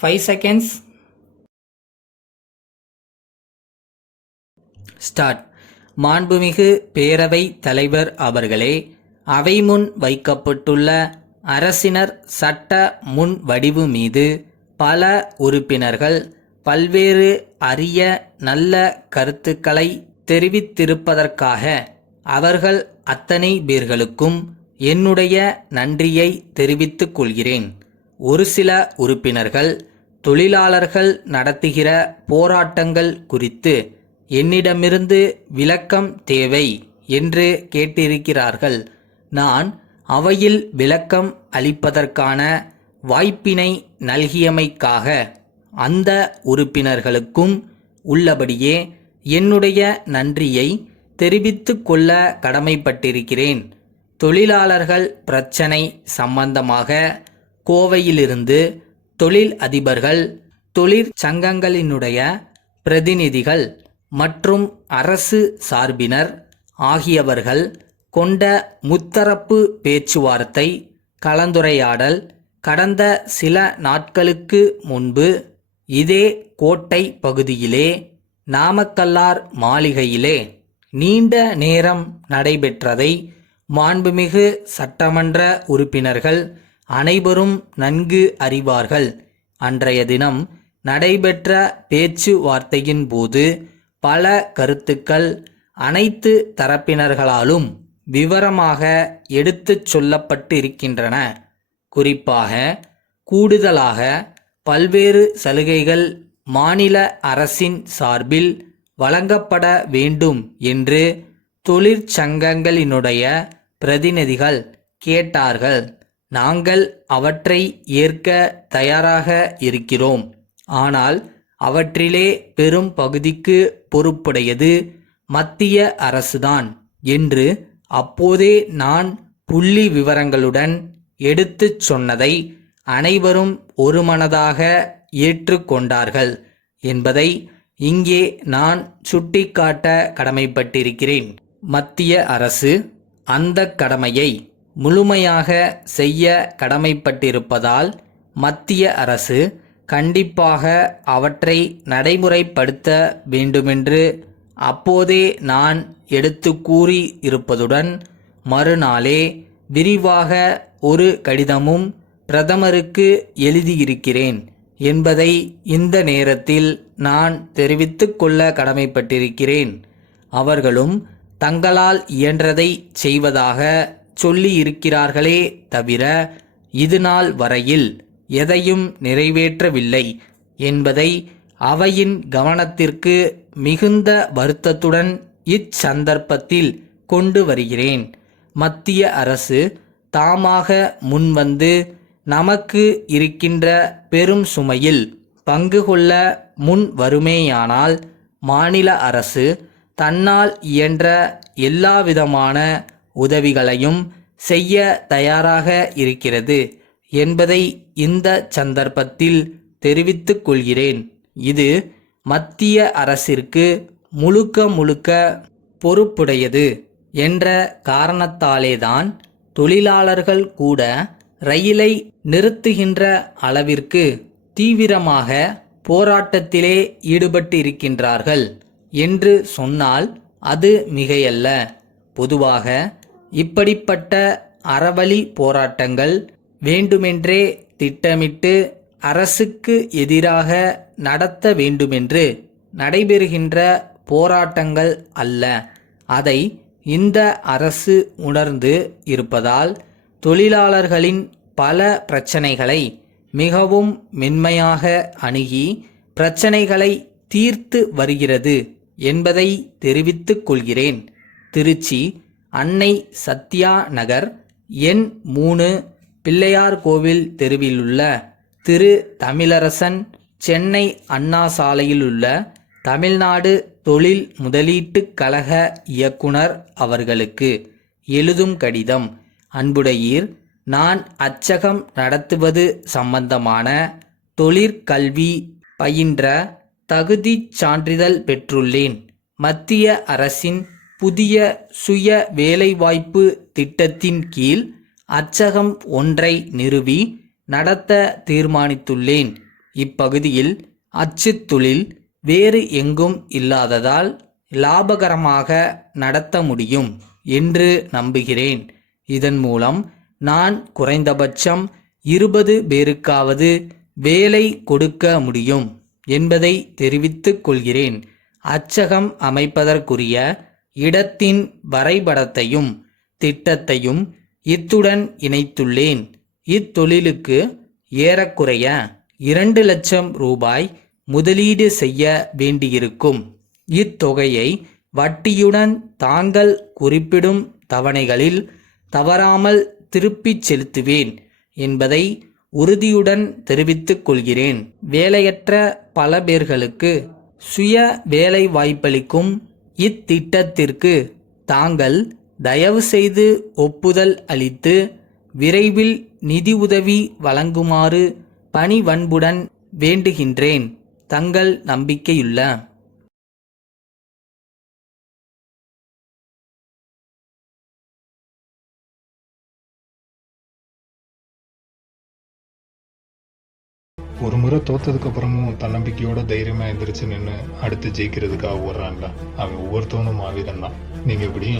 5 seconds. Start. மாண்புமிகு பேரவை தலைவர் அவர்களே, அவை முன் வைக்கப்பட்டுள்ள அரசினர் சட்ட முன் வடிவு மீது பல உறுப்பினர்கள் பல்வேறு அரிய நல்ல கருத்துக்களை தெரிவித்திருப்பதற்காக அவர்கள் அத்தனை பேர்களுக்கும் என்னுடைய நன்றியை தெரிவித்துக் கொள்கிறேன். ஒரு சில உறுப்பினர்கள் தொழிலாளர்கள் நடத்துகிற போராட்டங்கள் குறித்து என்னிடமிருந்து விளக்கம் தேவை என்று கேட்டிருக்கிறார்கள். நான் அவையில் விளக்கம் அளிப்பதற்கான வாய்ப்பினை நல்கியமைக்காக அந்த உறுப்பினர்களுக்கும் உள்ளபடியே என்னுடைய நன்றியை தெரிவித்துக் கொள்ள கடமைப்பட்டிருக்கிறேன். தொழிலாளர்கள் பிரச்சனை சம்பந்தமாக கோவையிலிருந்து தொழில் அதிபர்கள், தொழிற்சங்கங்களினுடைய பிரதிநிதிகள் மற்றும் அரசு சார்பினர் ஆகியவர்கள் கொண்ட முத்தரப்பு பேச்சுவார்த்தை கலந்துரையாடல் கடந்த சில நாட்களுக்கு முன்பு இதே கோட்டை பகுதியிலே நாமக்கல்லார் மாளிகையிலே நீண்ட நேரம் நடைபெற்றதை மாண்புமிகு சட்டமன்ற உறுப்பினர்கள் அனைவரும் நன்கு அறிவார்கள். அன்றைய தினம் நடைபெற்ற பேச்சுவார்த்தையின் போது பல கருத்துக்கள் அனைத்து தரப்பினர்களாலும் விவரமாக எடுத்துச் சொல்லப்பட்டிருக்கின்றன. குறிப்பாக கூடுதலாக பல்வேறு சலுகைகள் மாநில அரசின் சார்பில் வழங்கப்பட வேண்டும் என்று தொழிற்சங்கங்களினுடைய பிரதிநிதிகள் கேட்டார்கள். நாங்கள் அவற்றை ஏற்க தயாராக இருக்கிறோம். ஆனால் அவற்றிலே பெரும் பகுதிக்கு பொறுப்புடையது மத்திய அரசுதான் என்று அப்போதே நான் புள்ளி விவரங்களுடன் எடுத்துச் சொன்னதை அனைவரும் ஒருமனதாக ஏற்றுக்கொண்டார்கள் என்பதை இங்கே நான் சுட்டிக்காட்ட கடமைப்பட்டிருக்கிறேன். மத்திய அரசு அந்த கடமையை முழுமையாக செய்ய கடமைப்பட்டிருப்பதால் மத்திய அரசு கண்டிப்பாக அவற்றை நடைமுறைப்படுத்த வேண்டுமென்று அப்போதே நான் எடுத்து கூறி இருப்பதுடன் மறுநாளே விரிவாக ஒரு கடிதமும் பிரதமருக்கு எழுதியிருக்கிறேன் என்பதை இந்த நேரத்தில் நான் தெரிவித்துக் கொள்ள கடமைப்பட்டிருக்கிறேன். அவர்களும் தங்களால் இயன்றதை செய்வதாக சொல்லியிருக்கிறார்களே தவிர இதுநாள் வரையில் எதையும் நிறைவேற்றவில்லை என்பதை அவையின் கவனத்திற்கு மிகுந்த வருத்தத்துடன் இச்சந்தர்ப்பத்தில் கொண்டு வருகிறேன். மத்திய அரசு தாமாக முன்வந்து நமக்கு இருக்கின்ற பெரும் சுமையில் பங்கு கொள்ள முன் வருமேயானால் மாநில அரசு தன்னால் இயன்ற எல்லாவிதமான உதவிகளையும் செய்ய தயாராக இருக்கிறது என்பதை இந்த சந்தர்ப்பத்தில் தெரிவித்துக் கொள்கிறேன். இது மத்திய அரசிற்கு முழுக்க பொறுப்புடையது என்ற காரணத்தாலேதான் தொழிலாளர்கள் கூட ரயிலை நிறுத்துகின்ற அளவிற்கு தீவிரமாக போராட்டத்திலே ஈடுபட்டிருக்கின்றார்கள் என்று சொன்னால் அது மிகையல்ல. பொதுவாக இப்படிப்பட்ட அறவழி போராட்டங்கள் வேண்டுமென்றே திட்டமிட்டு அரசுக்கு எதிராக நடத்த வேண்டுமென்று நடைபெறுகின்ற போராட்டங்கள் அல்ல. அதை இந்த அரசு உணர்ந்து இருப்பதால் தொழிலாளர்களின் பல பிரச்சனைகளை மிகவும் மென்மையாக அணுகி பிரச்சனைகளை தீர்த்து வருகிறது என்பதை தெரிவித்துக் கொள்கிறேன். திருச்சி அன்னை சத்யா நகர் எண் 3 பிள்ளையார் கோவில் தெருவிலுள்ள திரு தமிழரசன், சென்னை அண்ணா சாலையிலுள்ள தமிழ்நாடு தொழில் முதலீட்டுக் கழக இயக்குனர் அவர்களுக்கு எழுதும் கடிதம். அன்புடையீர், நான் அச்சகம் நடத்துவது சம்பந்தமான தொழிற்கல்வி பயின்ற தகுதிச் சான்றிதழ் பெற்றுள்ளேன். மத்திய அரசின் புதிய சுய வேலைவாய்ப்பு திட்டத்தின் கீழ் அச்சகம் ஒன்றை நிறுவி நடத்த தீர்மானித்துள்ளேன். இப்பகுதியில் அச்சுத் தொழில் வேறு எங்கும் இல்லாததால் லாபகரமாக நடத்த முடியும் என்று நம்புகிறேன். இதன் மூலம் நான் குறைந்தபட்சம் 20 பேருக்காவது வேலை கொடுக்க முடியும் என்பதை தெரிவித்துக் கொள்கிறேன். அச்சகம் அமைப்பதற்குரிய இடத்தின் வரைபடத்தையும் திட்டத்தையும் இத்துடன் இணைத்துள்ளேன். இத்தொழிலுக்கு ஏறக்குறைய 2 லட்சம் ரூபாய் முதலீடு செய்ய வேண்டியிருக்கும். இத்தொகையை வட்டியுடன் தாங்கள் குறிப்பிடும் தவணைகளில் தவறாமல் திருப்பிச் செலுத்துவேன் என்பதை உறுதியுடன் தெரிவித்துக் கொள்கிறேன். வேலையற்ற பல பேர்களுக்கு சுய வேலை வாய்ப்பளிக்கும் இத்திட்டத்திற்கு தாங்கள் தயவு செய்து ஒப்புதல் அளித்து விரைவில் நிதி உதவி வழங்குமாறு பணிவன்புடன் வேண்டுகின்றேன். தங்கள் நம்பிக்கையுள்ள ஒரு முறை தோத்ததுக்கு அப்புறமும் தன்னம்பிக்கையோட தைரியமா எந்திரிச்சு நின்று அடுத்து ஜெயிக்கிறதுக்காக ஓடுறான்ல, அவன் ஒவ்வொருத்தவனும் மாவீரன் தான். நீங்க எப்படி